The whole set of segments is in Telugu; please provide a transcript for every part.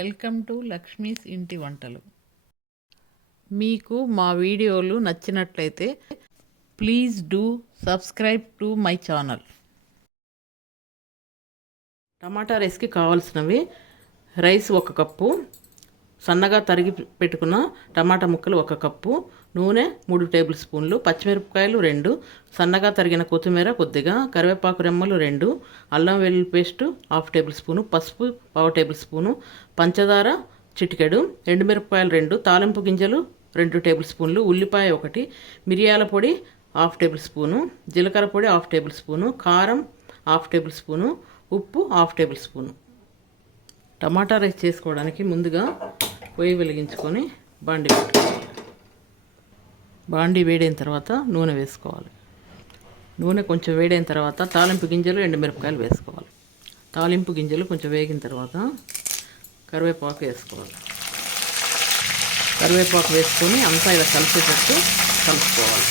వెల్కమ్ టు లక్ష్మీస్ ఇంటి వంటలు. మీకు మా వీడియోలు నచ్చినట్లయితే please do subscribe to my channel. Tomato రైస్కి కావాల్సినవి: రైస్ 1 కప్పు, సన్నగా తరిగి పెట్టుకున్న టమాటా ముక్కలు 1 కప్పు, నూనె 3 టేబుల్ స్పూన్లు, పచ్చిమిరపకాయలు 2, సన్నగా తరిగిన కొత్తిమీర కొద్దిగా, కరివేపాకు రెమ్మలు 2, అల్లం వెల్లుల్లి పేస్టు 1/2 టేబుల్ స్పూను, పసుపు 1/2 టేబుల్ స్పూను, పంచదార చిటికెడు, ఎండుమిరపకాయలు 2, తాలింపు గింజలు 2 టేబుల్ స్పూన్లు, ఉల్లిపాయ 1, మిరియాల పొడి 1/2 టేబుల్ స్పూను, జీలకర్ర పొడి 1/2 టేబుల్ స్పూను, కారం 1/2 టేబుల్ స్పూను, ఉప్పు 1/2 టేబుల్ స్పూను. టమాటా రైస్ చేసుకోవడానికి ముందుగా పొయ్యి వెలిగించుకొని బాండి పెట్టుకోవాలి. బాండి వేడైన తర్వాత నూనె వేసుకోవాలి. నూనె కొంచెం వేడైన తర్వాత తాలింపు గింజలు, ఎండుమిరపకాయలు వేసుకోవాలి. తాలింపు గింజలు కొంచెం వేగిన తర్వాత కరివేపాకు వేసుకోవాలి. కరివేపాకు వేసుకొని అంతా ఇలా కలిసేటట్టు కలుపుకోవాలి.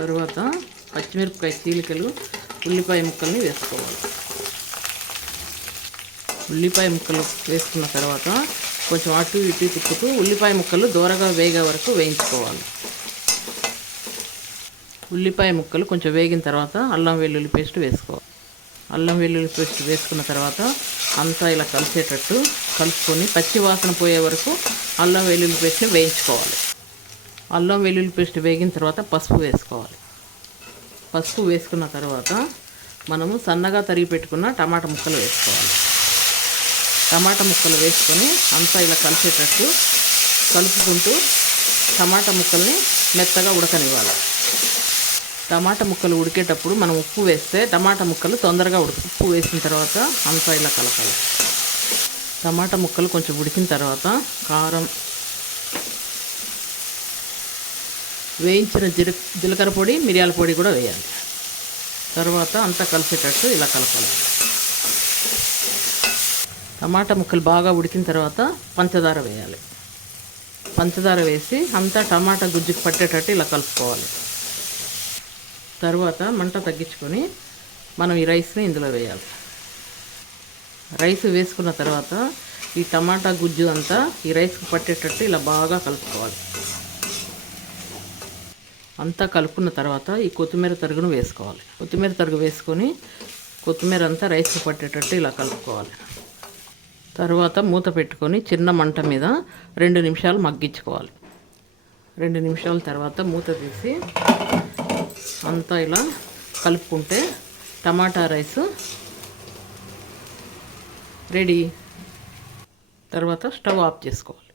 తర్వాత పచ్చిమిరపకాయ చీలికలు, ఉల్లిపాయ ముక్కల్ని వేసుకోవాలి. ఉల్లిపాయ ముక్కలు వేసుకున్న తర్వాత కొంచెం అటు ఇటు తిప్పుతూ ఉల్లిపాయ ముక్కలు దూరగా వేగే వరకు వేయించుకోవాలి. ఉల్లిపాయ ముక్కలు కొంచెం వేగిన తర్వాత అల్లం వెల్లుల్లి పేస్ట్ వేసుకోవాలి. అల్లం వెల్లుల్లి పేస్ట్ వేసుకున్న తర్వాత అంతా ఇలా కలిసేటట్టు కలుపుకొని పచ్చి వాసన పోయే వరకు అల్లం వెల్లుల్లి పేస్ట్ని వేయించుకోవాలి. అల్లం వెల్లుల్లి పేస్ట్ వేగిన తర్వాత పసుపు వేసుకోవాలి. పసుపు వేసుకున్న తర్వాత మనము సన్నగా తరిగి పెట్టుకున్న టమాటా ముక్కలు వేసుకోవాలి. టమాటా ముక్కలు వేసుకొని అంతా ఇలా కలిసేటట్టు కలుపుకుంటూ టమాటా ముక్కల్ని మెత్తగా ఉడకనివ్వాలి. టమాటా ముక్కలు ఉడికేటప్పుడు మనం ఉప్పు వేస్తే టమాటా ముక్కలు తొందరగా ఉప్పు వేసిన తర్వాత అంతా ఇలా కలపాలి. టమాటా ముక్కలు కొంచెం ఉడికిన తర్వాత కారం, వేయించిన జీలకర్ర పొడి, మిరియాల పొడి కూడా వేయాలి. తర్వాత అంతా కలిసేటట్టు ఇలా కలపాలి. టమాటా ముక్కలు బాగా ఉడికిన తర్వాత పంచదార వేయాలి. పంచదార వేసి అంతా టమాటా గుజ్జుకు పట్టేటట్టు ఇలా కలుపుకోవాలి. తర్వాత మంట తగ్గించుకొని మనం ఈ రైస్ని ఇందులో వేయాలి. రైస్ వేసుకున్న తర్వాత ఈ టమాటా గుజ్జు అంతా ఈ రైస్కి పట్టేటట్టు ఇలా బాగా కలుపుకోవాలి. అంతా కలుపుకున్న తర్వాత ఈ కొత్తిమీర తరుగును వేసుకోవాలి. కొత్తిమీర తరుగు వేసుకొని కొత్తిమీర అంతా రైస్కి పట్టేటట్టు ఇలా కలుపుకోవాలి. తర్వాత మూత పెట్టుకొని చిన్న మంట మీద 2 నిమిషాలు మగ్గించుకోవాలి. 2 నిమిషాల తర్వాత మూత తీసి అంతా ఇలా కలుపుకుంటే టమాటా రైస్ రెడీ. తర్వాత స్టవ్ ఆఫ్ చేసుకోవాలి.